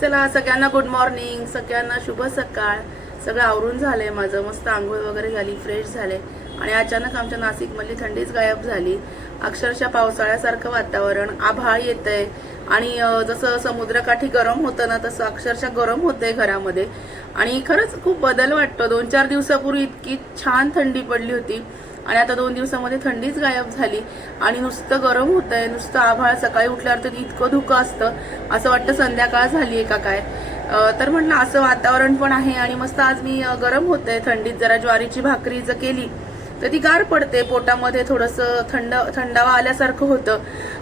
चला सगळ्यांना good morning सगळ्यांना शुभ सकाळ. सगळं आवरून झालंय माझं. मस्त आंघोळ वगैरे झाली फ्रेश झाले. आणि अचानक आमच्या नाशिकमधली थंडीच गायब झाली. अक्षरशः पावसाळ्यासारखं वातावरण आभाळ येतंय. आणि जसं समुद्रकाठी गरम होतं ना तसं अक्षरशः गरम होतंय घरामध्ये. आणि खरंच खूप बदल वाटतो. दोन चार दिवसापूर्वी इतकी छान थंडी पडली होती. आणि आता दोन दिवसामध्ये थंडीच गायब झाली. आणि नुसतं गरम होत आहे नुसतं आभाळ सकाळी उठल्यावर तर इतकं धुकं असतं. असं वाटतं संध्याकाळ झाली आहे का काय? तर म्हटलं असं वातावरण पण आहे आणि मस्त आज मी गरम होत आहे थंडीत. जरा ज्वारीची भाकरी जर केली तर ती गार पडते. पोटामध्ये थोडंसं थंड थंडावा आल्यासारखं होतं.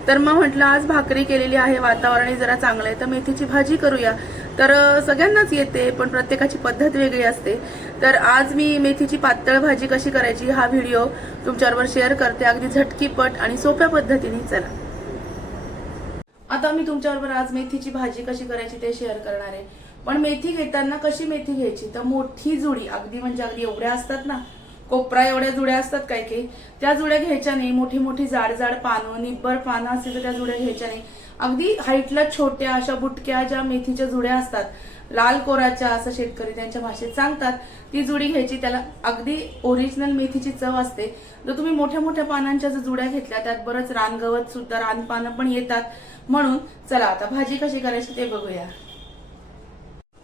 तर मग म्हटलं आज भाकरी केलेली आहे. वातावरणही जरा चांगलं आहे. तर मेथीची भाजी करूया. तर सगळ्यांनाच येते पण प्रत्येकाची पद्धत वेगळी असते. तर आज मी मेथीची पातळ भाजी कशी करायची हा व्हिडिओ तुमच्याबरोबर शेअर करते. अगदी झटकीपट आणि सोप्या पद्धतीने चला. आता मी तुमच्याबरोबर आज मेथीची भाजी कशी करायची ते शेअर करणार आहे. पण मेथी घेताना कशी मेथी घ्यायची? तर मोठी जुडी अगदी म्हणजे अगदी एवढ्या असतात ना कोपरा एवढ्या जुड्या असतात काय काही त्या जुड्या घ्यायच्या नाही. मोठी मोठी जाड जाड पानं निब्बर पानं असतील तर त्या जुड्या घ्यायच्या नाही. अगदी हाईटला छोट्या अशा बुटक्या ज्या मेथीच्या जुड्या असतात लाल कोराच्या असं शेतकरी त्यांच्या भाषेत सांगतात ती जुडी घ्यायची त्याला अगदी ओरिजिनल मेथीची चव असते. जर तुम्ही मोठ्या मोठ्या पानांच्या जर जुड्या घेतल्या त्यात बरंच रानगवत सुद्धा रानपानं पण येतात. म्हणून चला आता भाजी कशी करायची ते बघूया.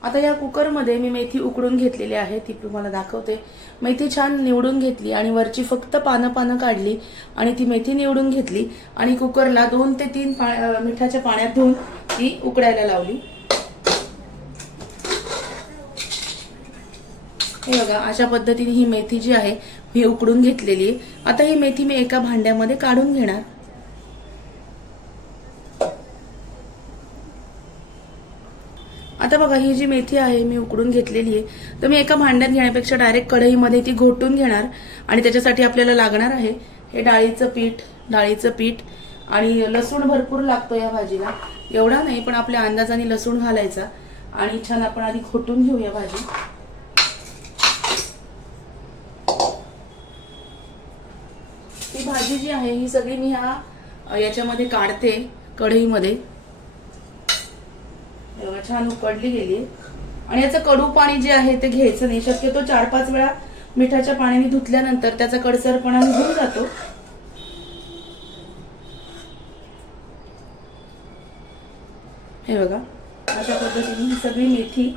आता या कुकरमध्ये मी मेथी उकडून घेतलेली आहे ती तुम्हाला दाखवते. मेथी छान निवडून घेतली आणि वरची फक्त पानं पानं काढली आणि ती मेथी निवडून घेतली आणि कुकरला दोन ते तीन पा मिठाच्या पाण्यात धुवून ती उकडायला लावली. हे बघा अशा पद्धतीने ही मेथी जी आहे ही उकडून घेतलेली आहे. आता ही मेथी मी एका भांड्यामध्ये काढून घेणार. आता बघा ही जी मेथी आहे मी उकडून घेतलेली आहे. तर मी एका भांड्यात घेण्यापेक्षा डायरेक्ट कढईमध्ये ती घोटून घेणार. आणि त्याच्यासाठी आपल्याला लागणार आहे हे डाळीचं पीठ डाळीचं पीठ. आणि लसूण भरपूर लागतो या भाजीला. एवढा नाही पण आपल्या अंदाजाने लसूण घालायचा. आणि छान आपण आधी घोटून घेऊया भाजी ही भाजी जी आहे ही सगळी मी ह्या याच्यामध्ये काढते कढईमध्ये. छान उकडली गेली. आणि याचं कडू पाणी जे आहे ते घ्यायचं नाही. शक्यतो चार पाच वेळा मिठाच्या पाण्याने धुतल्यानंतर त्याचा कडसरपणा निघून जातो. हे बघा अशा पद्धतीने ही सगळी मेथी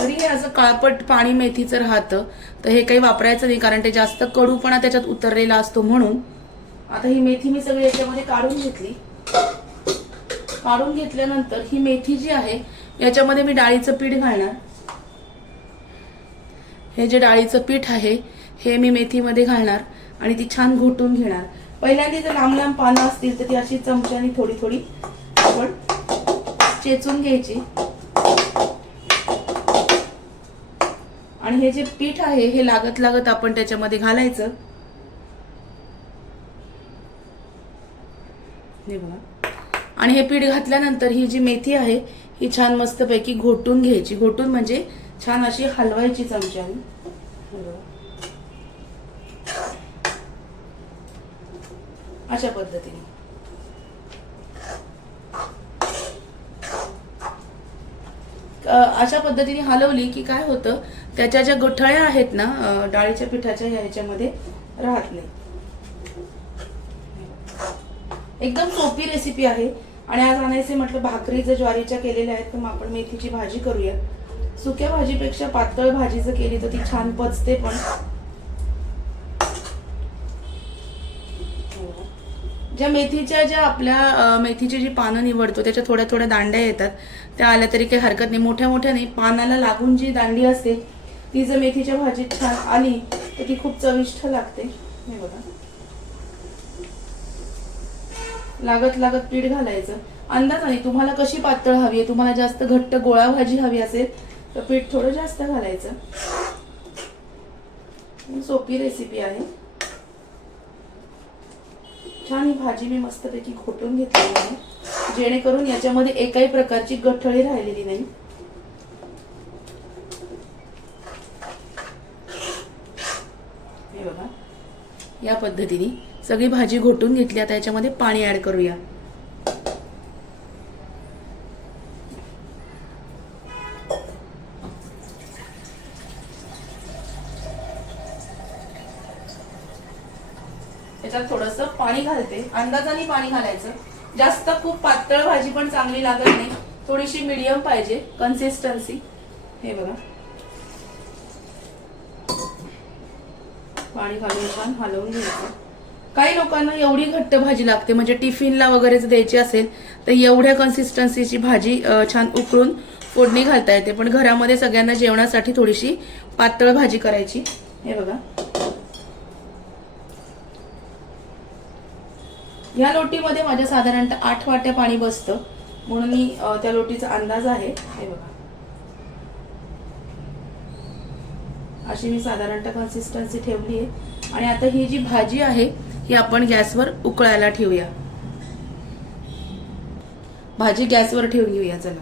तरी हे असं काळपट पाणी मेथीचं राहतं तर हे काही वापरायचं नाही कारण ते जास्त कडूपणा त्याच्यात उतरलेला असतो म्हणून. आता ही मेथी मी सगळी याच्यामध्ये काढून घेतली. काढून घेतल्यानंतर ही मेथी जी आहे याच्यामध्ये मी डाळीचं पीठ घालणार. हे जे डाळीचं पीठ आहे हे मी मेथीमध्ये घालणार आणि ती छान घोटून घेणार. पहिल्यांदा जर लांब लांब पानं असतील तर ती अशी चमच्याने थोडी थोडी आपण चेचून घ्यायची. आणि हे जे पीठ आहे हे लागत लागत आपण त्याच्यामध्ये घालायचं. हे बघा. आणि हे पीठ घातल्यानंतर ही जी मेथी आहे ही छान मस्तपैकी घोटून घ्यायची. घोटून म्हणजे छान अशी हलवायची चमच्याने अशा पद्धतीने. अशा पद्धतीने हलवली की काय होतं त्याच्या ज्या गुठळ्या आहेत ना डाळीच्या पिठाच्या ह्याच्यामध्ये राहत नाही. एकदम सोपी रेसिपी आहे. आणि आज आणायचे म्हटलं भाकरी जर ज्वारीच्या केलेल्या आहेत तर मग आपण मेथीची भाजी करूया. सुक्या भाजीपेक्षा पातळ भाजी जर केली तर ती छान पचते पण. ज्या मेथीच्या ज्या आपल्या मेथीची जी पानं निवडतो त्याच्या थोड्या थोड्या दांड्या येतात. त्या आल्या तरी काही हरकत नाही. मोठ्या मोठ्या नाही पानाला लागून जी दांडी असते ती जर मेथीच्या भाजीत छान आली तर ती खूप चविष्ट लागते. हे बघा. लागत लागत पीठ घालायचं. अंदाजाने तुम्हाला कशी पातळ हवी आहे तुम्हाला जास्त घट्ट गोळा भाजी हवी असेल तर पीठ थोडं जास्त घालायचं. सोपी रेसिपी आहे. छान ही भाजी मी मस्तपैकी घोटून घेतलेली आहे. जेणेकरून याच्यामध्ये एकाही प्रकारची गठळी राहिलेली नाही. हे बघा. या पद्धतीने सगळी भाजी घोटून घेतली. आता याच्यामध्ये पाणी ऍड करूया. त्याच्यात थोडस पाणी घालते. अंदाजाने पाणी घालायचं. जास्त खूप पातळ भाजी पण चांगली लागत नाही. थोडीशी मिडियम पाहिजे. कन्सिस्टन्सी हे बघा. पाणी घालून छान हलवून घ्यायचं. काही लोकांना एवढी घट्ट भाजी लागते. म्हणजे टिफिनला वगैरे जर द्यायची असेल तर एवढ्या कन्सिस्टन्सीची भाजी छान उकळून फोडणी घालता येते. पण घरामध्ये सगळ्यांना जेवणासाठी थोडीशी पातळ भाजी करायची. हे बघा. ह्या लोटीमध्ये माझ्या साधारणतः आठ वाट्या पाणी बसतं. म्हणून मी त्या लोटीचा अंदाज आहे. हे बघा. अशी मी साधारणतः कन्सिस्टन्सी ठेवली आहे आणि आता ही जी भाजी आहे ही आपण गॅसवर उकळायला ठेवूया. भाजी गॅसवर ठेवून घेऊया चला.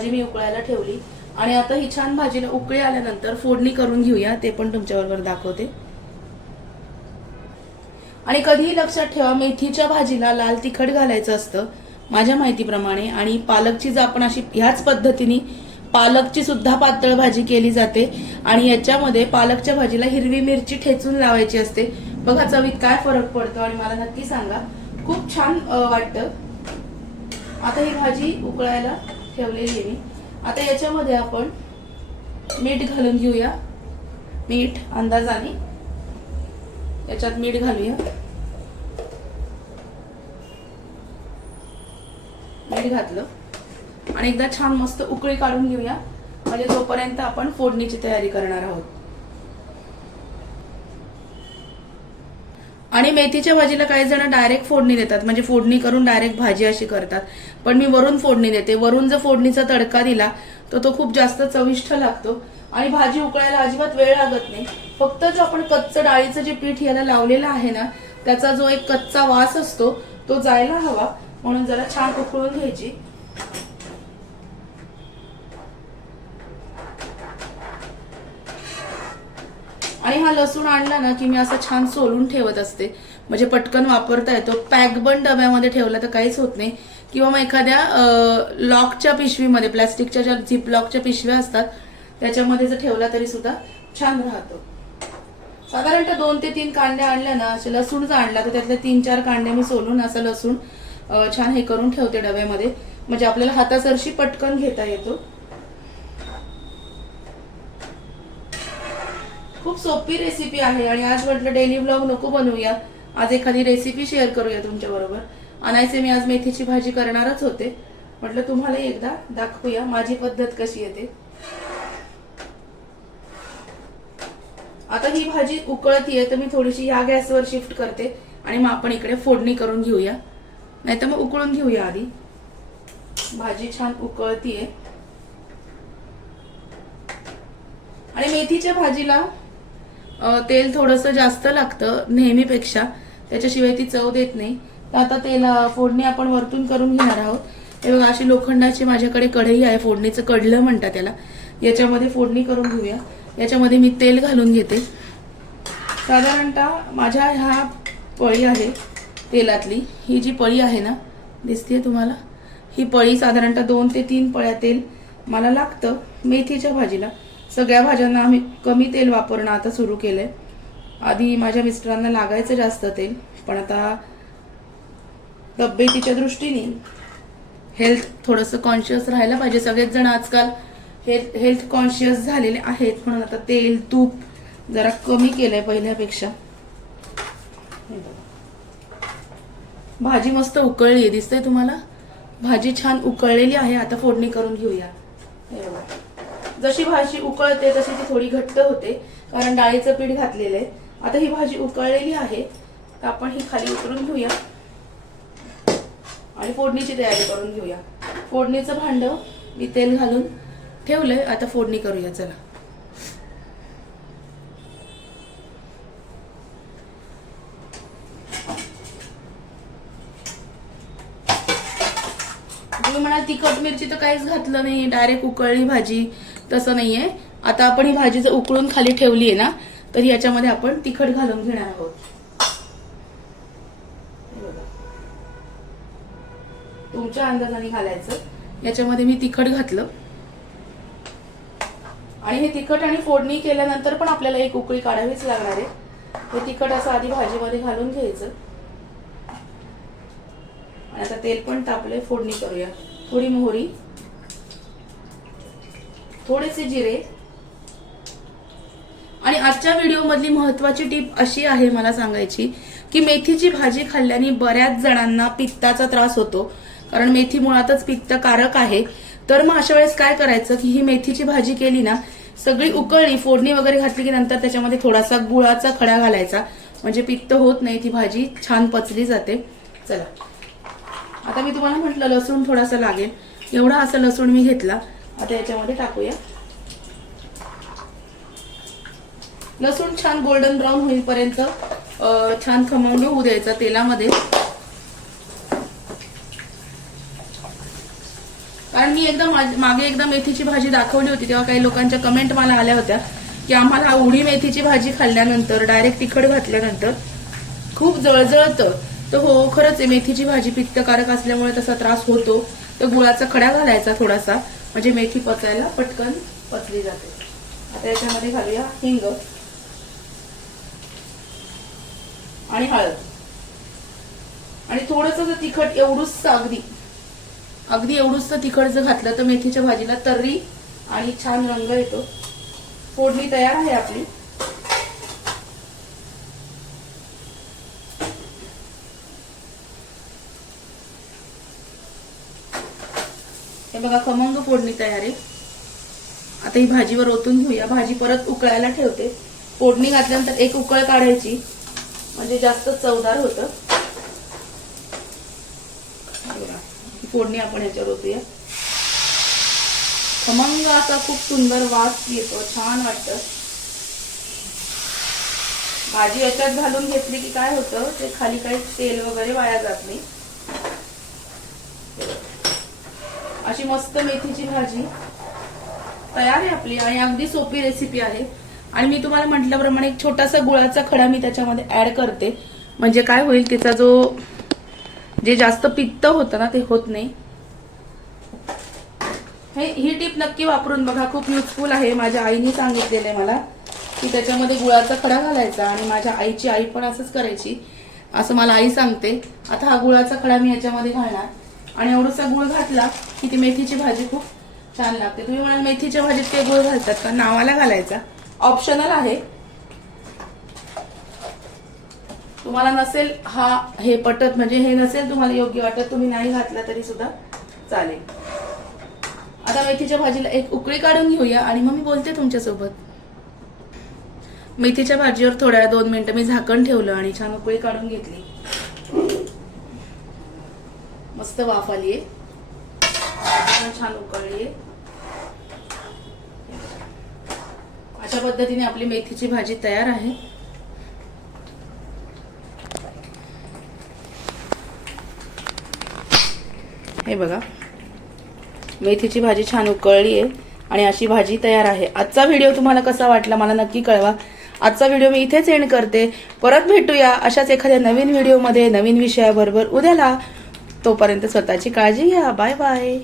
भाजी मी उकळायला ठेवली. आणि आता ही छान भाजीला उकळी आल्यानंतर फोडणी करून घेऊया ते पण तुमच्याबरोबर दाखवते. आणि कधीही लक्षात ठेवा मेथीच्या भाजीला लाल तिखट घालायचं असतं माझ्या माहितीप्रमाणे. आणि पालकची जर आपण अशी ह्याच पद्धतीने पालकची सुद्धा पातळ भाजी केली जाते. आणि याच्यामध्ये पालकच्या भाजीला हिरवी मिरची ठेचून लावायची असते. बघा चवीत काय फरक पडतो आणि मला नक्की सांगा. खूप छान वाटतं. आता ही भाजी उकळायला ठेवलेली आहे मी. आता याच्यामध्ये आपण मीठ घालून घेऊया. मीठ अंदाजाने याच्यात मीठ घालूया. मीठ घातलं. आणि एकदा छान मस्त उकळी काढून घेऊया. म्हणजे जोपर्यंत आपण फोडणीची तयारी करणार आहोत. आणि मेथीच्या भाजीला काही जण डायरेक्ट फोडणी देतात. म्हणजे फोडणी करून डायरेक्ट भाजी अशी करतात. पण मी वरून फोडणी देते. वरून जर फोडणीचा तडका दिला तर तो खूप जास्त चविष्ट लागतो. आणि भाजी उकळायला अजिबात वेळ लागत नाही. फक्त जो आपण कच्चं डाळीचं जे पीठ याला लावलेलं आहे ना त्याचा जो एक कच्चा वास असतो तो जायला हवा. म्हणून जरा छान उकळून घ्यायची. आणि हा लसूण आणला ना की मी असं छान सोलून ठेवत असते. म्हणजे पटकन वापरता येतो. पॅक बन डब्यामध्ये ठेवला तर काहीच होत नाही. किंवा मग एखाद्या लॉकच्या पिशवीमध्ये प्लास्टिकच्या ज्या झिप लॉकच्या पिशव्या असतात त्याच्यामध्ये जर ठेवला तरी सुद्धा छान राहतो. साधारणतः दोन ते तीन कांड्या आणल्या ना असे लसूण जर आणला तर त्यातले तीन चार कांड्या मी सोलून असं लसूण छान हे करून ठेवते डब्यामध्ये. म्हणजे आपल्याला हातासरशी पटकन घेता येतो. खूप सोपी रेसिपी आहे आणि आज म्हटलं डेली ब्लॉग नको बनवूया. आज एखादी रेसिपी शेअर करूया तुमच्या बरोबर. अनायसे मी आज मेथीची भाजी करणारच होते. म्हटलं तुम्हाला एकदा दाखवूया माझी पद्धत कशी येते. आता ही भाजी उकळतीये तर मी थोडीशी या गॅसवर शिफ्ट करते आणि मग आपण इकडे फोडणी करून घेऊया. नाही तर मग उकळून घेऊया आधी. भाजी छान उकळतीये. आणि मेथीच्या भाजीला तेल थोडंसं जास्त लागतं नेहमीपेक्षा. त्याच्याशिवाय ती चव देत नाही. तर आता तेल फोडणी आपण वरतून करून घेणार आहोत. हे बघा अशी लोखंडाची माझ्याकडे कढई आहे फोडणीचं कडलं म्हणतात त्याला. याच्यामध्ये फोडणी करून घेऊया. याच्यामध्ये मी तेल घालून घेते. साधारणतः माझ्या ह्या पळी आहे तेलातली. ही जी पळी आहे ना दिसते तुम्हाला? ही पळी साधारणतः दोन ते तीन पळ्या तेल मला लागतं मेथीच्या भाजीला. सगळ्या भाज्यांना आम्ही कमी तेल वापरणं आता सुरू केलंय. आधी माझ्या मिस्टरांना लागायचं जास्त तेल पण आता तब्येतीच्या दृष्टीने हेल्थ थोडंसं कॉन्शियस राहायला पाहिजे. सगळेच जण आजकाल हेल्थ हेल्थ कॉन्शियस झालेले आहेत म्हणून आता तेल तूप जरा कमी केलंय पहिल्यापेक्षा. भाजी मस्त उकळली आहे. दिसतंय तुम्हाला? भाजी छान उकळलेली आहे. आता फोडणी करून घेऊया. हे जशी भाजी उकळते तशी ती थोडी घट्ट होते कारण डाळीचं पीठ घातलेलं आहे. आता ही भाजी उकळलेली आहे तर आपण ही खाली उतरून घेऊया. आणि फोडणीची तयारी करून घेऊया. फोडणीचं भांड मी तेल घालून ठेवलंय आता फोडणी करूया चला. तुम्ही म्हणा तिखट मिरची तर काहीच घातलं नाही डायरेक्ट उकळली भाजी. तसं नाहीये. आता आपण ही भाजी जर उकळून खाली ठेवली आहे ना तर याच्यामध्ये आपण तिखट घालून घेणार आहोत. तुमच्या अंदाजाने घालायचं. याच्यामध्ये मी तिखट घातलं. आणि हे तिखट आणि फोडणी केल्यानंतर पण आपल्याला एक उकळी काढावीच लागणार आहे. हे तिखट असं आधी भाजीमध्ये घालून घ्यायचं. आणि आता तेल पण तापले फोडणी करूया. थोडी मोहरी. थोडेसे जिरे. आणि आजच्या व्हिडिओमधली महत्वाची टीप अशी आहे मला सांगायची की मेथीची भाजी खाल्ल्याने बऱ्याच जणांना पित्ताचा त्रास होतो. कारण मेथी मुळातच पित्तकारक आहे. तर मग अशा वेळेस काय करायचं की ही मेथीची भाजी केली ना सगळी उकळली फोडणी वगैरे घातली की नंतर त्याच्यामध्ये थोडासा गुळाचा खडा घालायचा. म्हणजे पित्त होत नाही ती भाजी छान पचली जाते. चला. आता मी तुम्हाला म्हटलं लसूण थोडासा लागेल. एवढा असा लसूण मी घेतला. आता याच्यामध्ये टाकूया. लसूण छान गोल्डन ब्राऊन होईपर्यंत छान खमंग होऊ द्यायचा तेलामध्ये. कारण मी एकदा मागे एकदा मेथीची भाजी दाखवली होती तेव्हा काही लोकांच्या कमेंट मला आल्या होत्या की आम्हाला उडी मेथीची भाजी खाल्ल्यानंतर डायरेक्ट तिखट घातल्यानंतर खूप जळजळतं तर हो खरंच आहे मेथीची भाजी पित्तकारक असल्यामुळे तसा त्रास होतो. तर गुळाचा खडा घालायचा थोडासा. म्हणजे मेथी पचायला पटकन पचली जाते. आता याच्यामध्ये घालूया हिंग आणि हळद. आणि थोडस जर तिखट एवढूच अगदी अगदी एवढूच तिखट जर घातलं तर मेथीच्या भाजीला तर्री आणि छान रंग येतो. फोडणी तयार आहे आपली. बघा खमंग फोडणी तयार आहे. आता ही भाजीवर ओतून घेऊया. भाजी परत उकळायला ठेवते. फोडणी घातल्यानंतर एक उकळ काढायची. म्हणजे जास्त चवदार होतं. फोडणी आपण ह्याच्यावर ओतूया. खमंग असा खूप सुंदर वास येतो. छान वाटतं. भाजी याच्यात घालून घेतली की काय होतं? ते खाली काही तेल वगैरे वाया जात नाही. अशी मस्त मेथीची भाजी. तयार आहे आपली आणि अगदी सोपी रेसिपी आहे. आणि मी तुम्हाला म्हटल्याप्रमाणे एक छोटासा गुळाचा खडा मी त्याच्यामध्ये ऍड करते. म्हणजे काय होईल त्याचा जो जे जास्त पित्त होतं ना ते होत नाही. हे ही टीप नक्की वापरून बघा. खूप युजफुल आहे. माझ्या आईने सांगितलेलं आहे मला की त्याच्यामध्ये गुळाचा खडा घालायचा आणि माझ्या आईची आई पण असंच करायची. असं मला आई सांगते. आता हा गुळाचा खडा मी याच्यामध्ये घालणार. आणि एवढासा गुळ घातला की ती मेथीची भाजी खूप छान लागते. तुम्ही म्हणाल मेथीच्या भाजीत ते गुळ घालतात का? नावाला घालायचा. ऑप्शनल आहे. तुम्हाला नसेल हा हे पटत म्हणजे हे नसेल तुम्हाला योग्य वाटत तुम्ही नाही घातला तरी सुद्धा चालेल. आता मेथीच्या भाजीला एक उकळी काढून घेऊया आणि मग मी बोलते तुमच्यासोबत. मेथीच्या भाजीवर थोड्या दोन मिनिटं मी झाकण ठेवलं आणि छान उकळी काढून घेतली. मस्त वाफ आलीये. आहे पण छान आहे अशा पद्धतीने आपली मेथीची भाजी तयार आहे. हे बघा. मेथीची भाजी छान उकळली आहे आणि अशी भाजी तयार आहे. आजचा व्हिडिओ तुम्हाला कसा वाटला मला नक्की कळवा. आजचा व्हिडिओ मी इथेच एंड करते. परत भेटूया अशाच एखाद्या नवीन व्हिडिओमध्ये नवीन विषयाबरोबर. उद्याला तोपर्यंत स्वतःची काळजी घ्या. Bye bye.